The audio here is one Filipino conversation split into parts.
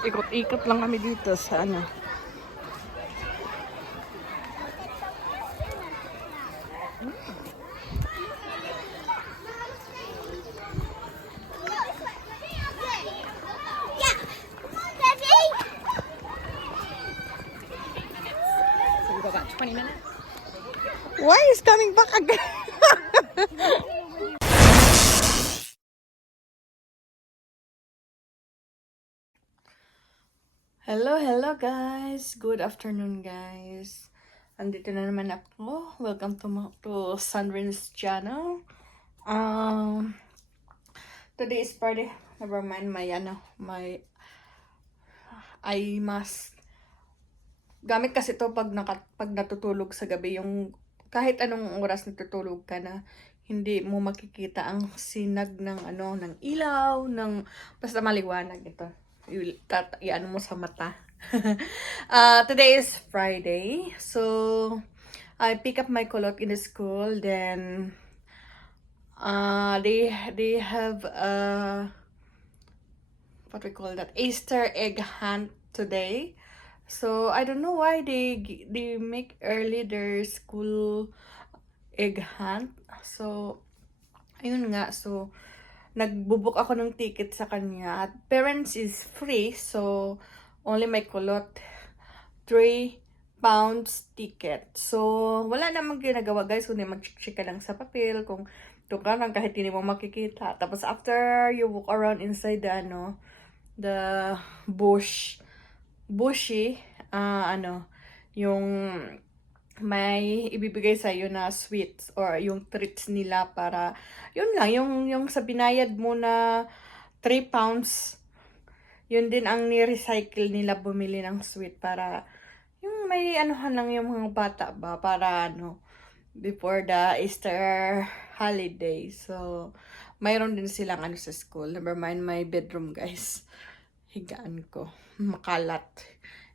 Ikot-ikot lang kami dito sa ano. So we've got about 20 minutes. Why is coming back again? Hello guys. Good afternoon guys. Andito na naman ako. Welcome to Sandrine's channel. Today is Friday. Never mind my eye mask. Gamit kasi to pag natutulog sa gabi, yung kahit anong oras natutulog ka na hindi mo makikita ang sinag ng ng ilaw, ng basta maliwanag ito. Iano mo sa mata. Today is Friday. So I pick up my kulot in the school, then they have what we call that, Easter egg hunt today. So I don't know why they make early their school egg hunt. So ayun nga, so nagbubuk ako ng ticket sa kanya. At parents is free, so only my kulot 3 pounds ticket. So wala namang ginagawa guys, kundi mag-check ka lang sa papel kung doon ka lang kahit hindi mo makikita. Tapos after you walk around inside the bushy, yung may ibibigay sa iyo na sweets or yung treats nila para yun lang yung sa binayad mo na 3 pounds, yun din ang ni-recycle nila bumili ng sweet para yung may anuhan lang yung mga bata ba para before the Easter holiday. So mayroon din silang sa school. Never mind my bedroom guys. Higaan ko. Makalat.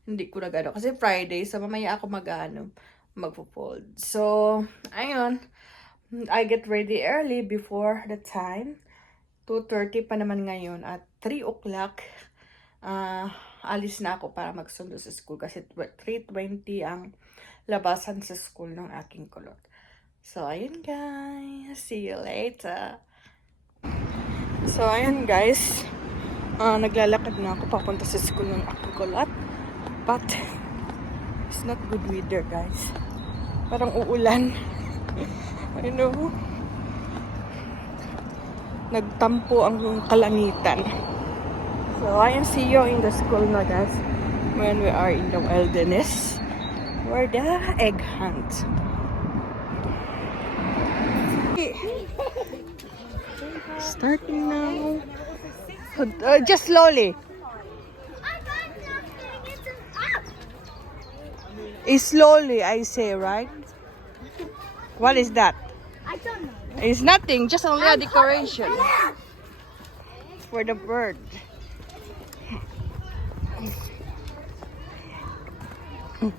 Hindi ko na kasi Friday. So mamaya ako magpo-fold. So, ayun. I get ready early before the time. 2:30 pa naman ngayon. At 3 o'clock, alis na ako para magsundo sa school. Kasi 3:20 ang labasan sa school ng aking kulot. So, ayun guys. See you later. So, ayun guys. Naglalakad na ako papunta sa school ng aking kulot. But, it's not good weather guys. Parang uulan. I know. Nagtampo ang kalangitan. So, I see you in the school na guys. When we are in the wilderness. Where the egg hunt. Starting now. Just slowly. Slowly, I say, right? What is that? I don't know. It's nothing, just only a decoration for the bird. I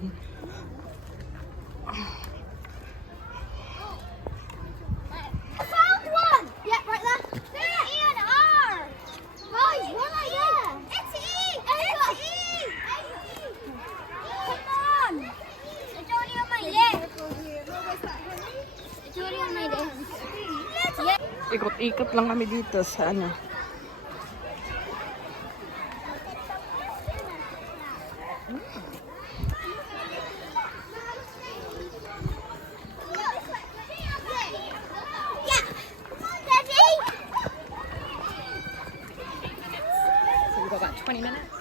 found one! Yeah, right there. There's E and R. Guys, one right there. It's E! It's E! Come on! It's only on my left. It's only on my left. Yeah. Ikot-ikot lang kami dito sa So we've got about 20 minutes.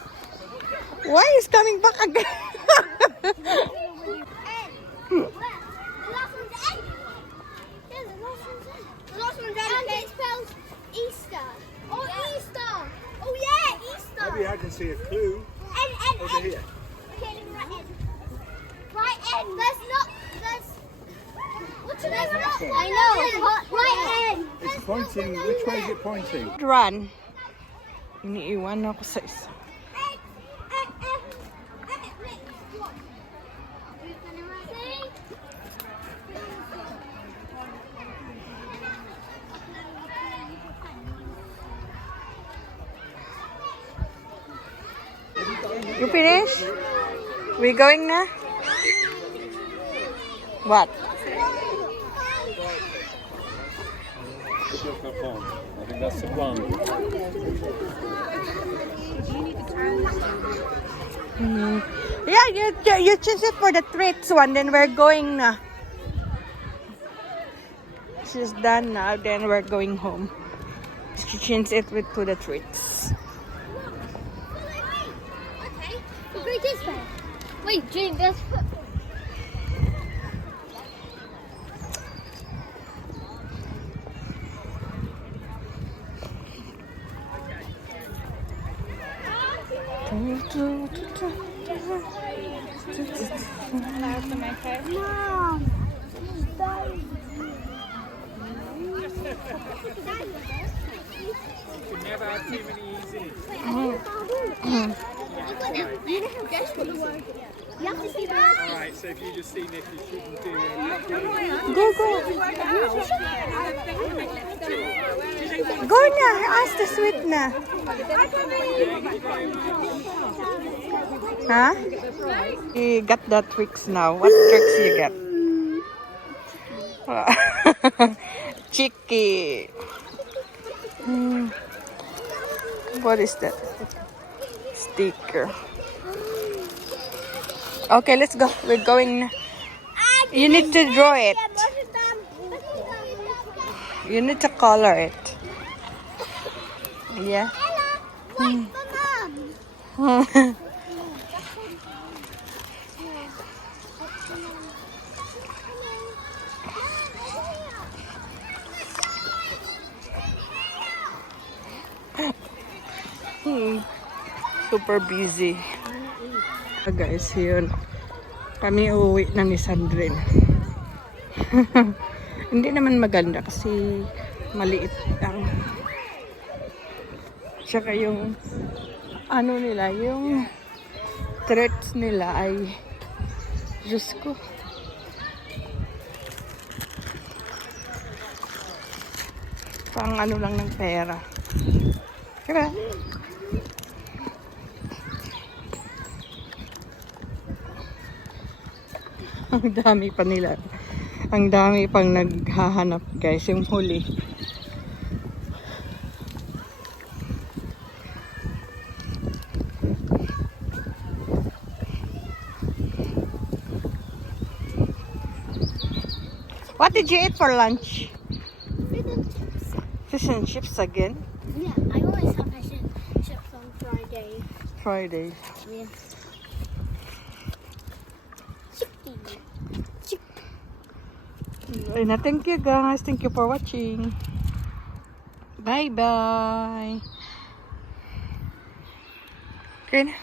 Why is coming back again? Easter. Oh, yeah. Easter. Oh, yeah, Easter. Maybe I can see a clue over here. Okay, right end. Right end. There's. What's your name? I know. Right end. It's pointing. Which way is it pointing? Run. Iniiwan ako sa isa. You finished? We going na? What? I think that's the plan. Yeah, you choose it for the treats one. Then we're going na. She's done now. Then we're going home. She changed it to the treats. Okay. We'll go this way. Wait, Jane, let's put. Mom. Never have too many easy. You have to see that. Alright, so if you just see Nick, you shouldn't do it. Go. Go na. Ask the sweet na. Huh? You got the tricks now. What tricks you get? Cheeky. What is that? Sticker. Okay, let's go. We're going. You need to draw it. You need to color it. Yeah. Wait for Mom. Super busy. Guys, yun. Kami uuwi na ni Sandrine. Hindi naman maganda kasi maliit lang. Tsaka yung ano nila, yung threats nila ay Diyos ko. Pang ano lang ng pera. Kaya ang dami pa nila. Ang dami pang naghahanap, guys. Yung huli. What did you eat for lunch? Fish and chips again? Yeah, I always have fish and chips on Friday. Friday. Yeah. Ayun na, thank you guys. Thank you for watching. Bye-bye. Okay na.